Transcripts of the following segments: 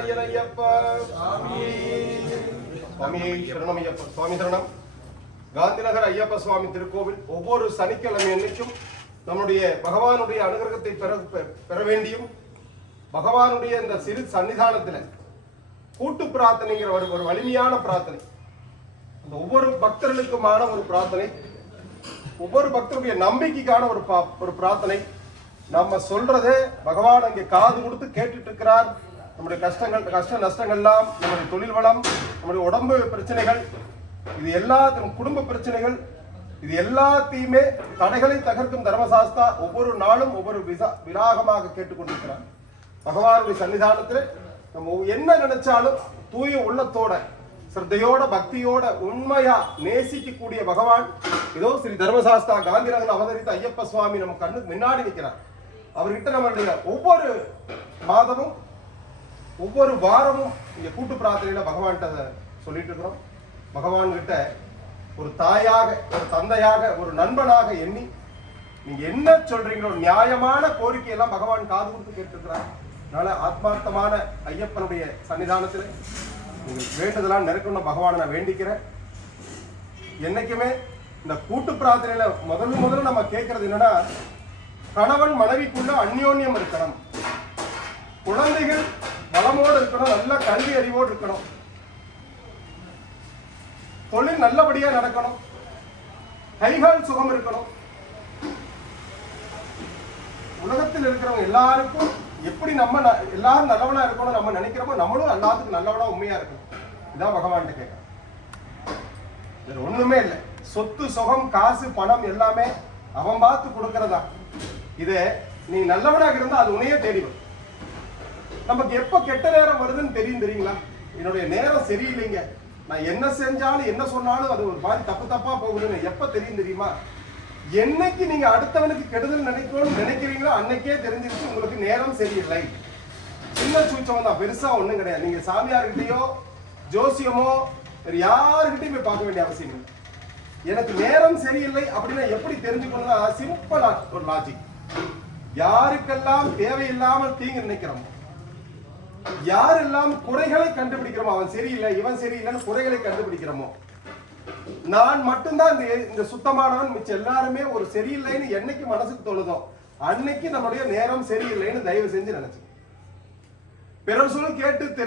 ஐயனையப்பா. சுவாமியே சரணம் ஐயப்பா. சுவாமி சரணம். காந்திநகர் ஐயப்ப சுவாமி திருக்கோவில் ஒவ்வொரு சனிக்கிழமை அன்னைக்கும் நம்முடைய பகவானுடைய அனுகிரகத்தை பெற வேண்டியும் பகவானுடைய இந்த சிறு சன்னிதானத்தில் கூட்டு பிரார்த்தனைங்கிற ஒரு வலிமையான பிரார்த்தனை, அந்த ஒவ்வொரு பக்தர்களுக்குமான ஒரு பிரார்த்தனை, ஒவ்வொரு பக்தருடைய நம்பிக்கைக்கான ஒரு பிரார்த்தனை. நம்ம சொல்றதே பகவான் அங்கே காது கொடுத்து கேட்டுட்டு இருக்கிறார். நம்முடைய கஷ்ட நஷ்டங்கள்லாம், நம்முடைய தொழில் வளம், நம்முடைய உடம்பு பிரச்சனைகள், இது எல்லாத்தையும் குடும்ப பிரச்சனைகள், இது எல்லாத்தையுமே தடைகளை தகர்க்கும் தர்மசாஸ்தா ஒவ்வொரு நாளும் ஒவ்வொரு விராகமாக கேட்டுக்கொண்டிருக்கிறார். பகவானுடைய சன்னிதானத்தில் நம்ம என்ன நினைச்சாலும் தூய உள்ளத்தோட சிரத்தையோட பக்தியோட உண்மையா நேசிக்கக்கூடிய பகவான் இதோ ஸ்ரீ தர்மசாஸ்தா காந்திநகர் அவதரித்த ஐயப்ப சுவாமி நம்ம கண்ணுக்கு முன்னாடி நிற்கிறார். அவர்கிட்ட நம்மளுடைய ஒவ்வொரு மாதமும் ஒவ்வொரு வாரமும் இங்க கூட்டு பிரார்த்தனையில பகவான்கிட்ட சொல்லிட்டு இருக்கிறோம். பகவான் கிட்ட ஒரு தாயாக, ஒரு தந்தையாக, ஒரு நண்பனாக எண்ணி நீங்க என்ன சொல்றீங்களோ நியாயமான கோரிக்கையெல்லாம் பகவான் காது கொடுத்து கேட்டிருக்கிறார். அதனால ஆத்மார்த்தமான ஐயப்பனுடைய சன்னிதானத்தில் உங்களுக்கு வேண்டுதலாம் நெருக்கணும் பகவானை நான் வேண்டிக்கிறேன். என்னைக்குமே இந்த கூட்டு பிரார்த்தனையில முதல்ல நம்ம கேட்கறது என்னன்னா, கணவன் மனைவிக்குள்ள அந்யோன்யம் இருக்கணும், குழந்தைகள் வளமோடு இருக்கணும், நல்ல கல்வி அறிவோடு இருக்கணும், தொழில் நல்லபடியா நடக்கணும், கைகால் சுகம் இருக்கணும். உலகத்தில் இருக்கிறவங்க எல்லாருக்கும் எப்படி நம்ம எல்லாரும் நல்லவனா இருக்கணும் நம்ம நினைக்கிறோமோ நம்மளும் எல்லாத்துக்கும் நல்லவனா உண்மையா இருக்கணும். இதான் பகவான்கிட்ட கேட்க. இது ஒண்ணுமே இல்லை. சொத்து சுகம் காசு பணம் எல்லாமே அவன் பார்த்து கொடுக்கறதா. இதை நீ நல்லவனாக இருந்தா அது உன்னையே தேடி வரும். நமக்கு எப்ப கெட்ட நேரம் வருதுன்னு தெரியுங்களா? என்னுடைய நேரம் சரியில்லைங்க, நான் என்ன செஞ்சாலும் என்ன சொன்னாலும் அது ஒரு மாதிரி தப்பா போகுதுன்னு எப்ப தெரியுமா? என்னைக்கு நீங்க அடுத்தவனுக்கு கெடுதல் நினைக்கிறீங்களோ அன்னைக்கே தெரிஞ்சிருச்சு உங்களுக்கு நேரம் சரியில்லை. சின்ன சூச்சம் தான், பெருசா ஒண்ணும் கிடையாது. நீங்க சாமியார்கிட்டயோ ஜோசியமோ யாருக்கிட்டையும் போய் பார்க்க வேண்டிய அவசியம் இல்லை. எனக்கு நேரம் சரியில்லை அப்படின்னா எப்படி தெரிஞ்சுக்கணும்னா சிம்பிளா ஒரு லாஜிக். யாருக்கெல்லாம் தேவையில்லாமல் தீங்கு நினைக்கிறோமோ, யாரெல்லாம் குறைகளை கண்டுபிடிக்கிறோமோ, அவன் சரியில்லை இவன் சரியில்லைன்னு குறைகளை கண்டுபிடிக்கிறோமோ, நான் மட்டும்தான் இந்த சுத்தமானவன், மிச்சம் எல்லாருமே ஒரு சரியில்லைன்னு என்னைக்கு மனசுக்கு தோணுதோ அன்னைக்கு நம்முடைய நேரம் சரியில்லைன்னு தயவு செஞ்சு நினைச்சு. பிறர் சொல் கேட்டு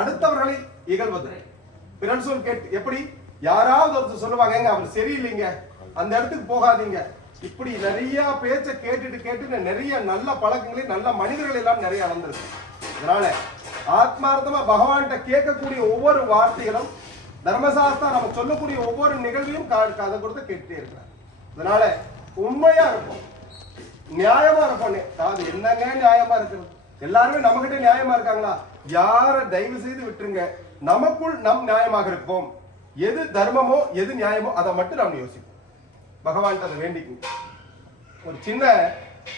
அடுத்தவர்களை இகழ்வது. பிறர் சொல் கேட்டு எப்படி யாராவது ஒருத்தர் சொல்லுவாங்க அவர் சரியில்லைங்க அந்த இடத்துக்கு போகாதீங்க, இப்படி நிறைய பேச்ச கேட்டுட்டு நிறைய நல்ல பழக்கங்களை நல்ல மனிதர்கள் எல்லாம் நிறைய வந்திருக்கு. அதனால ஆத்மார்த்தமா பகவான்கிட்ட கேட்கக்கூடிய ஒவ்வொரு வார்த்தைகளும் தர்மசாஸ்திரா நம்ம சொல்லக்கூடிய ஒவ்வொரு நிகழ்வையும் கதை கொடுத்து கேட்டுட்டே இருக்கிறார். அதனால உண்மையா இருக்கும், நியாயமா இருப்போம். அது என்னங்க நியாயமா இருக்கிறது? எல்லாருமே நம்ம கிட்ட நியாயமா இருக்காங்களா? யார தயவு செய்து விட்டுருங்க. நமக்குள் நம் நியாயமாக இருப்போம். எது தர்மமோ எது நியாயமோ அதை மட்டும் நாம் யோசிப்போம். பகவான் அதை வேண்டிக்கும். ஒரு சின்ன,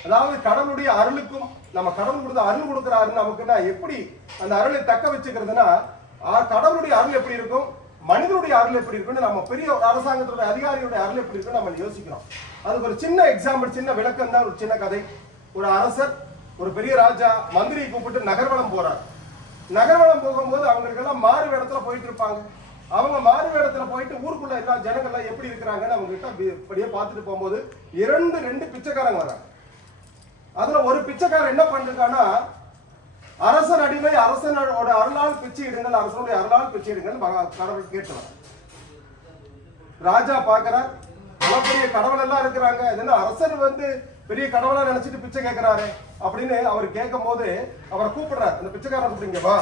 அதாவது கடவுளுடைய அருளுக்கும் நம்ம கடவுள் கொடுத்த அருள் கொடுக்கிறாரு நமக்குன்னா எப்படி அந்த அருளை தக்க வச்சுக்கிறதுனா, கடவுளுடைய அருள் எப்படி இருக்கும், மனிதனுடைய அருள் எப்படி இருக்குன்னு நம்ம பெரிய அரசாங்கத்துடைய அதிகாரியுடைய அருள் எப்படி இருக்குன்னு நம்ம யோசிக்கிறோம். அதுக்கு ஒரு சின்ன எக்ஸாம்பிள், சின்ன விளக்கம் தான், ஒரு சின்ன கதை. ஒரு அரசர், ஒரு பெரிய ராஜா மந்திரியை கூப்பிட்டு நகர்வலம் போறார். நகர்வலம் போகும்போது அவங்களுக்கெல்லாம் மாறு வேடத்துல போயிட்டு இருப்பாங்க. அவங்க மாறு வேடத்துல போயிட்டு ஊருக்குள்ள எல்லா ஜனங்கள்லாம் எப்படி இருக்கிறாங்கன்னு அவங்க கிட்ட அப்படியே பார்த்துட்டு போகும்போது ரெண்டு பிச்சைக்காரங்க வராங்க. அதுல ஒரு பிச்சைக்காரன் என்ன பண்ணிருக்கான்னா, அரசன் அடிமை, அரசனோட அருளால் பிச்சை இடுங்கள், அரசனுடைய அருளால் பிச்சை இடுங்கள் கடவுள் கேட்டுவார். ராஜா பாக்குறார், பெரிய கடவுள் எல்லாம் இருக்கிறாங்க, என்ன அரசன் பெரிய கடவுளா நினைச்சிட்டு பிச்சை கேட்கிறாரு அப்படின்னு அவர் கேட்கும் போது அவரை கூப்பிடுறாரு. அந்த பிச்சைக்காரன் கூப்பிடுங்க வா,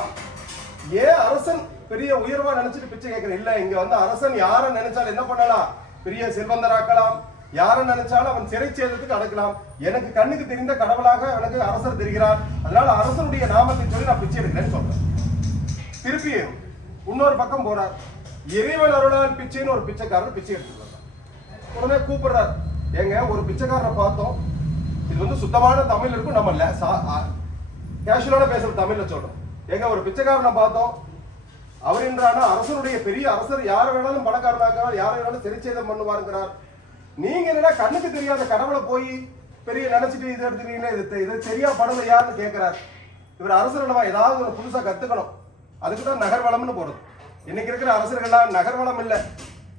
ஏன் அரசன் பெரிய உயர்வா நினைச்சிட்டு பிச்சை கேட்கிற? இல்ல, இங்க அரசன் யார நினைச்சாலும் என்ன பண்ணலாம், பெரிய செல்வந்தராக்கலாம், யார நினைச்சாலும் அவன் சிறை சேதத்துக்கு அடக்கலாம். எனக்கு கண்ணுக்கு தெரிந்த கடவுளாக எனக்கு அரசர் தெரிகிறார், அதனால அரசனுடைய நாமத்தை சொல்லி நான் பிச்சை எடுக்கிறேன்னு சொல்றேன். திருப்பி இன்னொரு பக்கம் போறார். இறைவன் அருளால் பிச்சைன்னு ஒரு பிச்சைக்காரர் பிச்சை எடுத்துட்டு வர்றார். உடனே கூப்பிடுறார், ஏங்க ஒரு பிச்சைக்காரரை பார்த்தோம், இது சுத்தமான தமிழ் இருக்கும், நம்ம கேஷுவலான பேசுற தமிழ்ல சொல்றோம். ஏங்க ஒரு பிச்சைக்காரனை பார்த்தோம், அவர் என்றானா அரசனுடைய பெரிய அரசர், யார வேணாலும் பணக்காரனாக்கிறார், யார வேணாலும் சிறைச்சேதம் பண்ணுவாருங்கிறார். நீங்க என்னன்னா கண்ணுக்கு தெரியாத கடவுளை போய் பெரிய நினைச்சிட்டு இது எடுத்துறீங்களே, இது சரியா படல யாருன்னு கேட்கிறார். இவர் அரசர் அல்லவா, ஏதாவது ஒரு புதுசா கத்துக்கணும். அதுக்கு தான் நகர்வளம்னு போறது. இன்னைக்கு இருக்கிற அரசர்கள்லாம் நகர்வளம் இல்லை,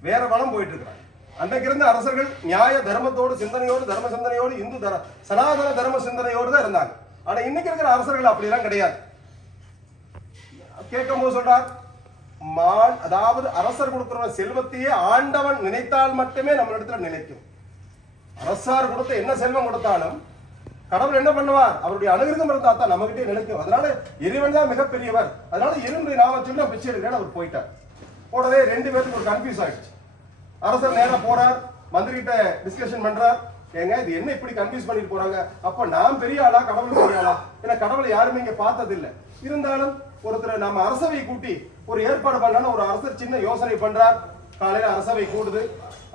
வேற வளம் போயிட்டு இருக்கிறாங்க. அன்றைக்கு இருந்த அரசர்கள் நியாய தர்மத்தோடு சிந்தனையோடு தர்ம சிந்தனையோடு இந்து சனாதன தர்ம சிந்தனையோடு தான் இருந்தாங்க. ஆனா இன்னைக்கு இருக்கிற அரசர்கள் அப்படிலாம் கிடையாது. கேட்கும் போது சொல்றார், அதாவது அரசர் கொடுக்கிற செல்வத்தையே ஆண்டவன் நினைத்தால் மட்டுமே நம்ம இடத்துல நினைக்கும். அரசார் கொடுத்த என்ன செல்வம் கொடுத்தாலும் கடவுள் என்ன பண்ணுவார், அவருடைய அனுகிரகம் இருந்தா தான் நம்ம கிட்டே நினைக்கும். அதனால இறைவன் தான் மிகப்பெரியவர். அதனால இறைவனுடைய நாமத்தில் நான் பிச்சை எடுக்கிறேன் அவர் போயிட்டார். உடனே 2 பேருக்கு ஒரு கன்ஃபியூஸ் ஆயிடுச்சு. அரசர் நேரா போறார், மந்திரி கிட்ட டிஸ்கஷன் பண்றார். ஏங்க இது என்ன இப்படி கன்ஃபியூஸ் பண்ணிட்டு போறாங்க, அப்ப நான் பெரிய ஆளா கடவுள் பெரிய ஆளா? ஏன்னா கடவுளை யாருமே இங்க பார்த்தது இல்லை. இருந்தாலும் ஒருத்தர் நம்ம அரசவை கூட்டி ஒரு ஏற்பாடு பண்ணலான்னு ஒரு அரசர் சின்ன யோசனை பண்றார். காலையில அரசவை கூடுது.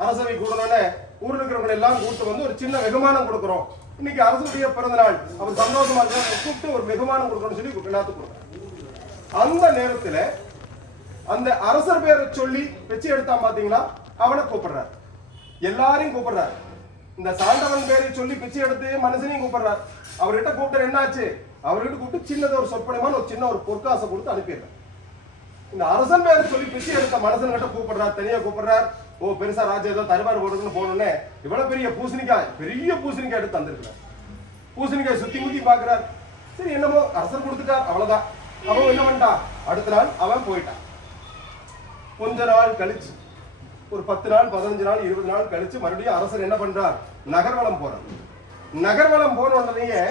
அரசவை கூடனோடனே ஊர்ல இருக்கிறவங்க எல்லாம் கூட்டு வந்து ஒரு சின்ன வெகுமானம் கொடுக்குறோம், இன்னைக்கு அரசுடைய பிறந்த நாள், அவர் சந்தோஷமா இருக்க கூப்பிட்டு ஒரு வெகுமானம் கொடுக்கணும்னு சொல்லி எல்லாத்துக்கும் கொடுக்குறாங்க. அந்த நேரத்துல அந்த அரசர் பேரை சொல்லி பிச்சை எடுத்தான் பாத்தீங்களா, அவனை கூப்பிடுறார், எல்லாரையும் கூப்பிடுறார். இந்த சாண்டவன் பேரை சொல்லி பிச்சை எடுத்து மனுஷனையும் கூப்பிடுறார். அவர்கிட்ட கூப்பிட்டு என்னாச்சு, அவர்கிட்ட கூப்பிட்டு சின்னது ஒரு சொற்பனமான ஒரு சின்ன ஒரு பொற்காசை கொடுத்து அனுப்பிடுறார். இந்த அரசன் பேரை சொல்லி பிச்சை எடுத்த மனுஷன் கிட்ட கூப்பிடுறார், தனியா கூப்பிடுறார். ஓ பெருசா ராஜா ஏதோ தருவார் போடுறதுன்னு போனோன்னே இவ்வளவு பெரிய பூசணிக்காய் எடுத்து தந்திருக்கிறார். பூசணிக்காய் சுத்தி முத்தி பாக்குறார். சரி என்னமோ அரசர் கொடுத்துட்டார், அவ்வளவுதான். அவன் என்ன பண்ணிட்டான், அடுத்த நாள் அவன் போயிட்டான். கொஞ்ச நாள் கழிச்சு ஒரு 10 நாள் 15 நாள் 20 நாள் கழிச்சு மறுபடியும் அரசர் என்ன பண்றார், நகர்வலம் போறார். நகர்வலம் போன உடனேயே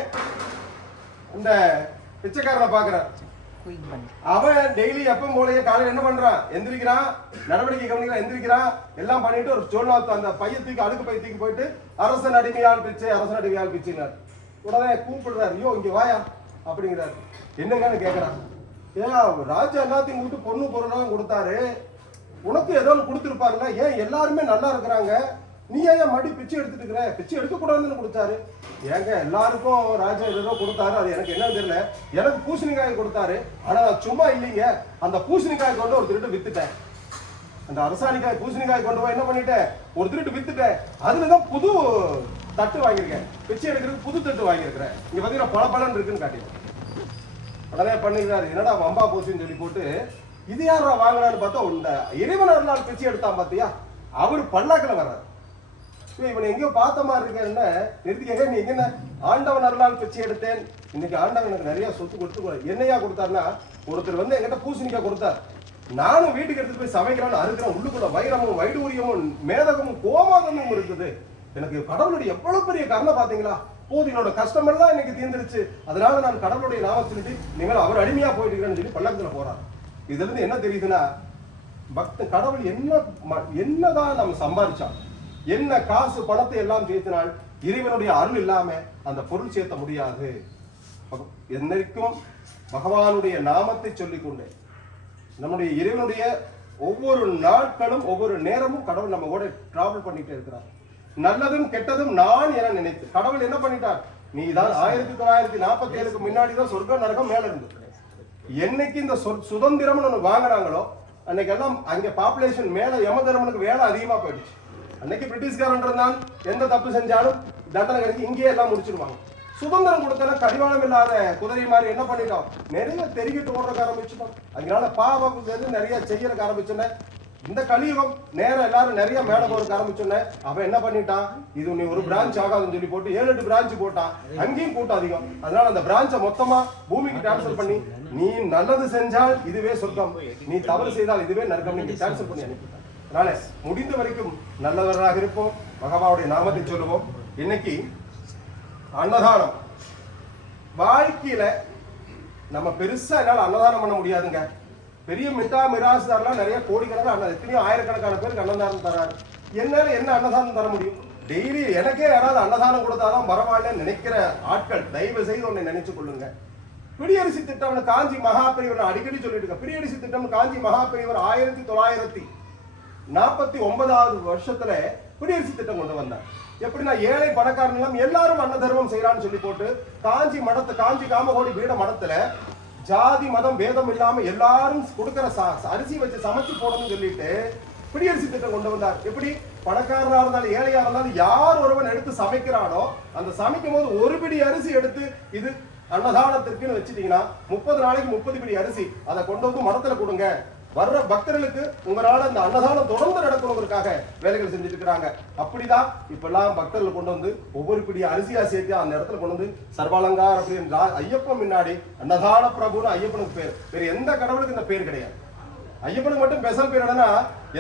இந்த பிச்சைக்காரனை பாக்குறார். அவன் டெய்லி எப்பவும் போலயே காலையில் என்ன பண்றான், எந்திரிக்கிறான், நடவடிக்கை கவனிக்கிறான், எந்திரிக்கிறான், எல்லாம் பண்ணிட்டு ஒரு சோழநாத்து அந்த பையத்துக்கு அழுக்கு பையத்துக்கு போயிட்டு அரசன் அடிமையால் பிச்சைனார். உடனே கூப்பிடுறாரு, ஐயோ இங்க வாயா அப்படிங்கிறாரு. என்னங்கன்னு கேட்கறான். ஏன் ராஜா எல்லாத்தையும் கூப்பிட்டு பொண்ணு பொருளாம் கொடுத்தாரு, உனக்கு ஏதோ கொடுத்துருப்பாருல்ல, ஏன் எல்லாருமே நல்லா இருக்கிறாங்க, நீ ஏன் மடி பிச்சை எடுத்துட்டு இருக்கிற, பிச்சை எடுக்க கூடாதுன்னு கொடுத்தாரு. ஏங்க எல்லாருக்கும் ராஜா ஏதோ கொடுத்தாரு, அது எனக்கு என்னன்னு தெரியல, எனக்கு பூசணிக்காய் கொடுத்தாரு, ஆனா சும்மா இல்லைங்க, அந்த பூசணிக்காய் கொண்டு ஒரு திருட்டு வித்துட்டேன், அந்த அரசாணிக்காய் பூசணிக்காய் கொண்டு போய் என்ன பண்ணிட்டேன், ஒரு திருட்டு வித்துட்டேன், அதுலதான் புது தட்டு வாங்கியிருக்கேன், பிச்சை எடுக்கிறதுக்கு புது தட்டு வாங்கியிருக்கிறேன், இங்க பாத்தீங்கன்னா பல இருக்குன்னு காட்டிடுறேன். உடனே பண்ணிக்கிறாரு, என்னடா வம்பா போச்சுன்னு சொல்லி போட்டு, இது யாரா வாங்கினான்னு பார்த்தா இந்த இறைவன் அருளால் பிச்சை எடுத்தான் பாத்தியா, அவரு பல்லாக்கில் வர்றாரு. இவன் எங்கேயோ பார்த்த மாதிரி இருக்கேன்னு நிறுத்தி கேட்க, நீ என்ன ஆண்டவன் அருளால் பிச்சை எடுத்தேன், இன்னைக்கு ஆண்டவன் எனக்கு நிறைய சொத்து கொடுத்து என்னையா கொடுத்தாருன்னா, ஒருத்தர் வந்து என்கிட்ட பூசணிக்காய் கொடுத்தார், நானும் வீட்டுக்கு எடுத்துட்டு போய் சமைக்கிறான்னு அறுக்கிறேன், உள்ளுக்குள்ள வைரமும் வைடூரியமும் மேதகமும் கோமாதமும் இருக்குது, எனக்கு கடவுளுடைய எவ்வளவு பெரிய கருணை பாத்தீங்களா, போது என்னோட கஷ்டமெல்லாம் இன்னைக்கு தீர்ந்துருச்சு, அதனால நான் கடவுளுடைய நாம சொல்லிட்டு நீங்கள் அவர் அடிமையா போயிட்டு இருக்கிறேன்னு சொல்லி பல்லக்கத்துல போறார். இதுல இருந்து என்ன தெரியுதுன்னா, கடவுள் என்னதான் நம்ம சம்பாதிச்சான், என்ன காசு பணத்தை எல்லாம் சேர்த்தினால் இறைவனுடைய அருள் இல்லாம அந்த பொருள் சேர்த்த முடியாது. என்னைக்கும் பகவானுடைய நாமத்தை சொல்லிக்கொண்டே நம்முடைய இறைவனுடைய ஒவ்வொரு நாட்களும் ஒவ்வொரு நேரமும் கடவுள் நம்ம கூட டிராவல் பண்ணிட்டே இருக்கிறார். நல்லதும் கெட்டதும் நான் என நினைத்து கடவுள் என்ன பண்ணிட்டார், நீதான் 1947க்கு முன்னாடிதான் சொர்க்கம் நரகம் மேல இருந்தது. என்னைக்கு இந்த சுதந்திரம் ஒண்ணு வாங்கினாங்களோ அன்னைக்கெல்லாம் அங்க பாப்புலேஷன் மேல யமதர்மனுக்கு வேலை அதிகமா போயிடுச்சு. அன்னைக்கு பிரிட்டிஷ்காரன் இருந்தான், எந்த தப்பு செஞ்சாலும் தண்டனை கிடைக்கும், இங்கேயே எல்லாம் முடிச்சிருவாங்க. சுதந்திரம் கொடுத்தா கடிவாளம் இல்லாத குதிரை மாதிரி என்ன பண்ணிட்டோம், நிறைய தெரிவிட்டு ஓடுறக்க ஆரம்பிச்சிட்டோம். அதனால பாவம் நிறைய செய்யறதுக்கு ஆரம்பிச்சோன்னே இந்த கலியுகம் நேரம் எல்லாரும் நிறைய மேல போறதுக்கு ஆரம்பிச்சோன்னே அவன் என்ன பண்ணிட்டான், இது நீ ஒரு பிரான்ச் ஆகாதுன்னு சொல்லி போட்டு 7-8 பிரான்ச் போட்டான், அங்கேயும் கூட்டம் அதிகம். அதனால அந்த பிரான்ச்சை மொத்தமா பூமிக்கு டிரான்ஸ்பர் பண்ணி, நீ நல்லது செஞ்சால் இதுவே சொர்க்கம், நீ தவறு செய்தால் இதுவே நரகம், நீங்க டிரான்ஸ்பர் பண்ணி அனுப்பிட்டான். அதனால முடிந்த வரைக்கும் நல்லவராக இருப்போம், பகவானுடைய நாமத்தை சொல்லுவோம். இன்னைக்கு அன்னதானம் வாழ்க்கையில நம்ம பெருசா என்னால அன்னதானம் பண்ண முடியாதுங்க. பெரிய மிராசுதாரெல்லாம் நிறைய கோடிக்கணக்கான எத்தனையோ ஆயிரக்கணக்கான பேருக்கு அன்னதானம் தராரு. என்னால என்ன அன்னதானம் தர முடியும்? டெய்லி எனக்கே யாராவது அன்னதானம் கொடுத்தாதான் பரவாயில்லன்னு நினைக்கிற ஆட்கள் தயவு செய்து ஒன்னை நினைச்சு கொள்ளுங்க. பிடியரிசி திட்டம்னு காஞ்சி மகாபெரியவர் அடிக்கடி சொல்லிட்டு இருக்க. பிடியரிசி திட்டம் காஞ்சி மகாபெரியவர் 1949வது வருஷத்துல பிடியரிசி திட்டம் கொண்டு வந்தார். எப்படின்னா ஏழை பணக்காரன் எல்லாம் எல்லாரும் அன்ன தர்மம் செய்யறான்னு சொல்லி போட்டு காஞ்சி காமகோடி பீட மடத்துல ஜாதி மதம் பேதம் இல்லாம எல்லாரும் கொடுக்கிற அரிசி வச்சு சமைச்சு போடணும்னு சொல்லிட்டு பிடியரிசி திட்டம் கொண்டு வந்தார். எப்படி பணக்காரனா இருந்தாலும் ஏழையா இருந்தாலும் யார் ஒருவன் எடுத்து சமைக்கிறானோ அந்த சமைக்கும் போது ஒரு பிடி அரிசி எடுத்து இது அன்னதானத்திற்குன்னு வச்சுட்டீங்கன்னா 30 நாளைக்கு 30 படி அரிசி அதை கொண்டு வந்து மரத்துல கொடுங்க. வர்ற பக்தர்களுக்கு உங்களால அந்த அன்னதானம் தொடர்ந்து நடக்கணுங்கிறதுக்காக வேலைகள் செஞ்சுட்டு இருக்கிறாங்க. அப்படிதான் இப்ப எல்லாம் பக்தர்கள் கொண்டு வந்து ஒவ்வொரு பிடி அரிசியா சேர்த்து அந்த இடத்துல கொண்டு வந்து சர்வாலங்கார் அப்படின்னு ஐயப்பன் முன்னாடி அன்னதான பிரபுன்னு ஐயப்பனுக்கு பேர். வேற எந்த கடவுளுக்கு இந்த பேர் கிடையாது. ஐயப்பனுக்கு மட்டும் ஸ்பெஷல் பேர் என்னன்னா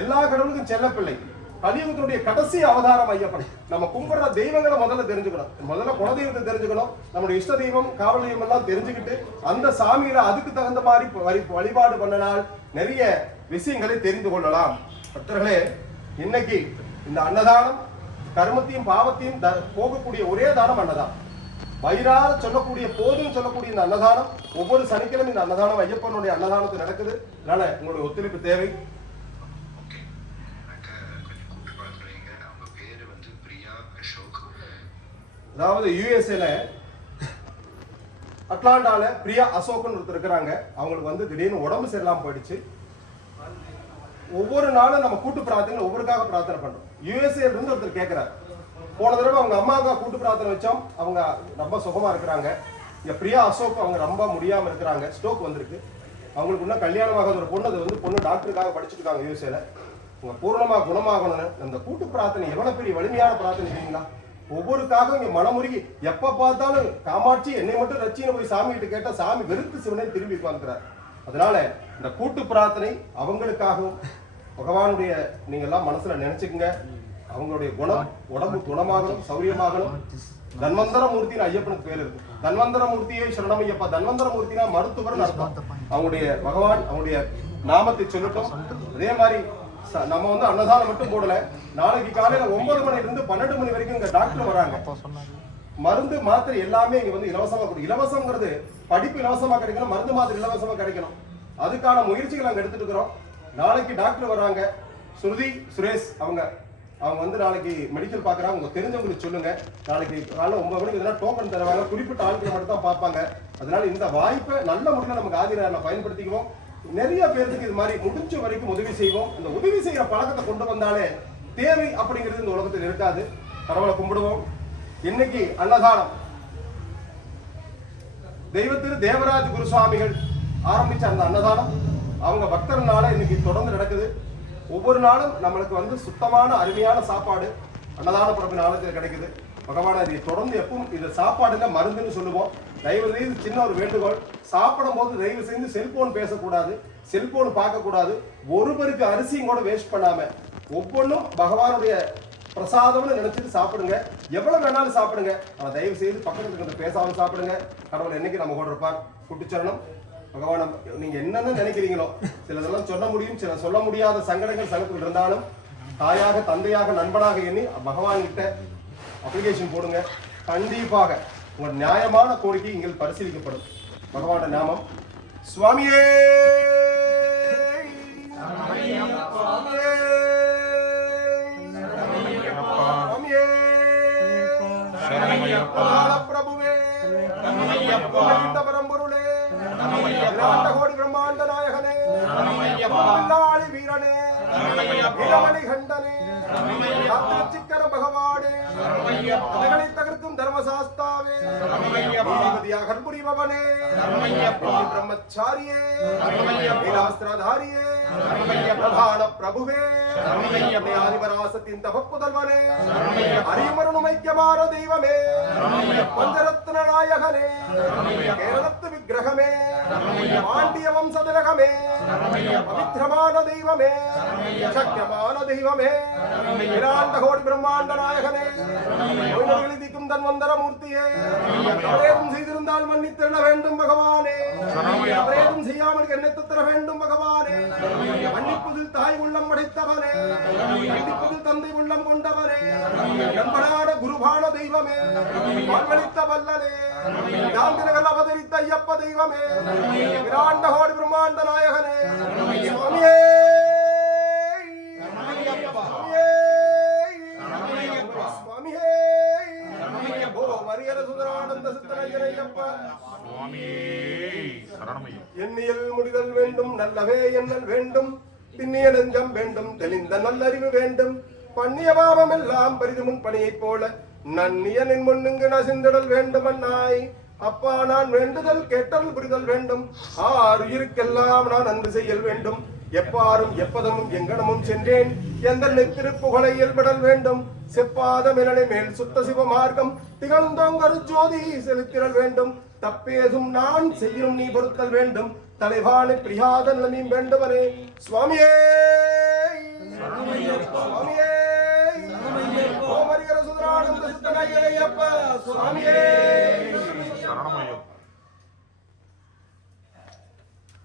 எல்லா கடவுளுக்கும் செல்லப்பிள்ளை. கலியுகத்தினுடைய கடைசி அவதாரம் ஐயப்பன். நம்ம கும்பிடுற தெய்வங்களை முதல்ல தெரிஞ்சுக்கணும். முதல்ல குலதெய்வத்தை தெரிஞ்சுக்கணும். நம்மளுடைய இஷ்ட தெய்வம் காவல் தெய்வம் எல்லாம் தெரிஞ்சுக்கிட்டு அந்த சாமியில அதுக்கு தகுந்த மாதிரி வழிபாடு பண்ணினால் நிறைய விஷயங்களை தெரிந்து கொள்ளலாம். பக்தர்களே, இன்னைக்கு இந்த அன்னதானம் கர்மத்தையும் பாவத்தையும் போகக்கூடிய ஒரே தானம் அன்னதானம். வயிறார சொல்லக்கூடிய போதும் சொல்லக்கூடிய இந்த அன்னதானம் ஒவ்வொரு சனிக்கிழமை இந்த அன்னதானம் ஐயப்பனுடைய அன்னதானத்து நடக்குது. அதனால உங்களுடைய ஒத்துழைப்பு தேவை. அதாவது யுஎஸ்ஏல அட்லாண்டால பிரியா அசோக்னு ஒருத்தர் இருக்கிறாங்க. அவங்களுக்கு வந்து திடீர்னு உடம்பு சரியில்லாம போயிடுச்சு. ஒவ்வொரு நாளும் நம்ம கூட்டு பிரார்த்தனை ஒவ்வொருக்காக பிரார்த்தனை பண்றோம். யுஎஸ்ஏல இருந்து ஒருத்தர் கேட்கிறார், போன தடவை அவங்க அம்மாவுக்காக கூட்டு பிரார்த்தனை வச்சோம், அவங்க ரொம்ப சுகமா இருக்கிறாங்க. இங்க பிரியா அசோக் அவங்க ரொம்ப முடியாம இருக்கிறாங்க, ஸ்ட்ரோக் வந்திருக்கு. அவங்களுக்கு இன்னும் கல்யாணமாகாத ஒரு பொண்ணு, அது வந்து பொண்ணு டாக்டருக்காக படிச்சுட்டு இருக்காங்க யுஎஸ்ஏல. அவங்க பூர்ணமா குணமாகணும்னு அந்த கூட்டு பிரார்த்தனை எவ்வளவு பெரிய வலிமையான பிரார்த்தனை இல்லைங்களா? ஒவ்வொருக்காக இங்க மனமுருகி எப்ப பார்த்தாலும் காமாட்சி என்னை மட்டும் ரட்சின்னு போய் சாமி கிட்ட கேட்டா சாமி வெறுத்து சிவனை திரும்பி உட்கார்ந்துக்கிறார். அதனால இந்த கூட்டு பிரார்த்தனை அவங்களுக்காகவும் பகவானுடைய நீங்க எல்லாம் மனசுல நினைச்சுக்குங்க. அவங்களுடைய குணம் உடம்பு குணமாகணும், சௌரியமாகணும். தன்வந்தர மூர்த்தின்னு ஐயப்பனுக்கு பேர் இருக்கு. தன்வந்தர மூர்த்தியை சரணமையப்பா. தன்வந்தர மூர்த்தினா மருத்துவர் அர்த்தம். அவங்களுடைய பகவான் அவங்களுடைய நாமத்தை சொல்லட்டும். அதே மாதிரி நம்ம வந்து அன்னதானம் மட்டும் போடல. நாளைக்கு காலையில 9 மணில இருந்து 12 மணி வரைக்கும் இங்க டாக்டர் வராங்க. மருந்து மாத்திரை எல்லாமே இங்க வந்து இலவசமா கொடுக்கும். இலவசம்ங்கிறது படிப்பு இலவசமா கிடைக்கணும், மருந்து மாத்திரை இலவசமா கிடைக்கணும். அதுக்கான முயற்சிகள் நாங்க எடுத்துட்டு இருக்கிறோம். நாளைக்கு டாக்டர் வராங்க, ஸ்ருதி சுரேஷ். அவங்க வந்து நாளைக்கு மெடிக்கல் பாக்குறாங்க. உங்க தெரிஞ்சவங்களுக்கு சொல்லுங்க. நாளைக்கு காலைல 9 மணிக்கு எதனா டோக்கன் தருவாங்க. குறிப்பிட்ட ஆட்களை மட்டும் தான் பார்ப்பாங்க. அதனால இந்த வாய்ப்பை நல்ல முறையில் நமக்கு ஆதிரான பயன்படுத்திக்குவோம். நிறைய பேருக்கு இது மாதிரி முடிஞ்ச வரைக்கும் உதவி செய்வோம். இந்த உதவி செய்யற பழக்கத்தை கொண்டு வந்தாலே தேவை அப்படிங்கிறது இந்த உலகத்தில் இருக்காது. கடவுளை கும்பிடுவோம். இன்னைக்கு அன்னதானம் தெய்வத்திரு தேவராஜ் குருசுவாமிகள் ஆரம்பிச்ச அந்த அன்னதானம் அவங்க பக்தர்னால இன்னைக்கு தொடர்ந்து நடக்குது. ஒவ்வொரு நாளும் நம்மளுக்கு வந்து சுத்தமான அருமையான சாப்பாடு அன்னதான பிரபு நாளத்தில் கிடைக்குது. பகவான் அதை தொடர்ந்து எப்பவும் இந்த சாப்பாடுல மருந்துன்னு சொல்லுவோம். தயவு செய்து சின்ன ஒரு வேண்டுகோள், சாப்பிடும் போது தயவு செய்து செல்போன் பேசக்கூடாது, செல்போன் பார்க்க கூடாது. ஒருவருக்கு அரிசியும் கூட வேஸ்ட் பண்ணாம ஒவ்வொன்றும் பகவானுடைய பிரசாதம்னு நினைச்சிட்டு சாப்பிடுங்க. எவ்வளவு வேணாலும் சாப்பிடுங்க. ஆனா தயவு செய்து பக்கத்துல இருக்கிற பேசாமல் சாப்பிடுங்க. கடவுள் என்னைக்கு நம்ம கூட இருப்பார். குட்டிச்சரணம். பகவான் நீங்க என்னென்ன நினைக்கிறீங்களோ சிலதெல்லாம் சொல்ல முடியும், சில சொல்ல முடியாத சங்கடங்கள் சங்கத்தில் இருந்தாலும் தாயாக தந்தையாக நண்பனாக எண்ணி பகவான் கிட்ட அப்ளிகேஷன் போடுங்க. கண்டிப்பாக உங்க நியாயமான கோரிக்கை இங்கே பரிசீலிக்கப்படும். பகவான நாமம் சுவாமியே பிரபுவே பரம்பொருளே கோடி பிரம்மாண்ட நாயகனே வீரனே வீரமணி கண்டனே சிக்கர பகவானே தடைகளை தகர்க்கும் தர்மசாஸ்தாவே கண்புரி பவனே பிரம்மச்சாரியே நீலாஸ்திரதாரியே பிரதான பிரபுவே ஆதிபராசத்தின் தபப்புதல்வனே அரியமருணும் ஐக்கியமான தெய்வமே பஞ்சரத்ன நாயகனே கேரளத்து விக்கிரகமே பாண்டிய வம்சதிலகமே பவித்திரமான தெய்வமே சக்கியமான தெய்வமே விராண்ட கோடி பிரம்மாண்ட நாயகனே எழுதிக்கும் தன்வந்தர மூர்த்தியே அவரேதும் செய்திருந்தால் மன்னித்திட வேண்டும் பகவானே. அவரேதும் செய்யாமல் எண்ணத்து தர வேண்டும் பகவானே. மன்னிப்பதில் தாய் உள்ளம் படைத்தவனே, மன்னிப்பதில் தந்தை உள்ளம் கொண்டவனே, நண்பனான குருபான தெய்வமே, வாழ்வளித்த வல்லலே, காந்திநகர் அவதரித்த ஐயப்ப தெய்வமே, விராண்ட கோடி பிரம்மாண்ட நாயகனே, சுவாமியே எண்ணியல் முடிதல் வேண்டும், நல்லவே எண்ணல் வேண்டும், பின்னிய நெஞ்சம் வேண்டும், தெளிந்த நல்லறிவு வேண்டும், பண்ணிய பாவம் எல்லாம் பரிது முன் பணியைப் போல நன்னியனின் முன்னுங்கு நசிந்திடல் வேண்டும். அண்ணாய் அப்பா நான் வேண்டுதல் கேட்டல் புரிதல் வேண்டும். ஆறுயிருக்கெல்லாம் நான் அன்பு செய்யல் வேண்டும். எப்பாரும் எப்பதமும் எங்கனமும் சென்றேன். எந்த திருப்புகழை இயல்படல் வேண்டும். செப்பாத மிரளை மேல் சுத்த சிவ மார்க்கம் திகழ்ந்தோங்கரு ஜோதி செலுத்திடல் வேண்டும். தப்பேதும் நான் செய்யும் நீ பொறுத்தல் வேண்டும். தலைவானை பிரியாத நிலைமையும் வேண்டுவரே. சுவாமியே சுவாமியே ஓமரிகர சுதரானந்த சித்தனையப்ப சுவாமியே.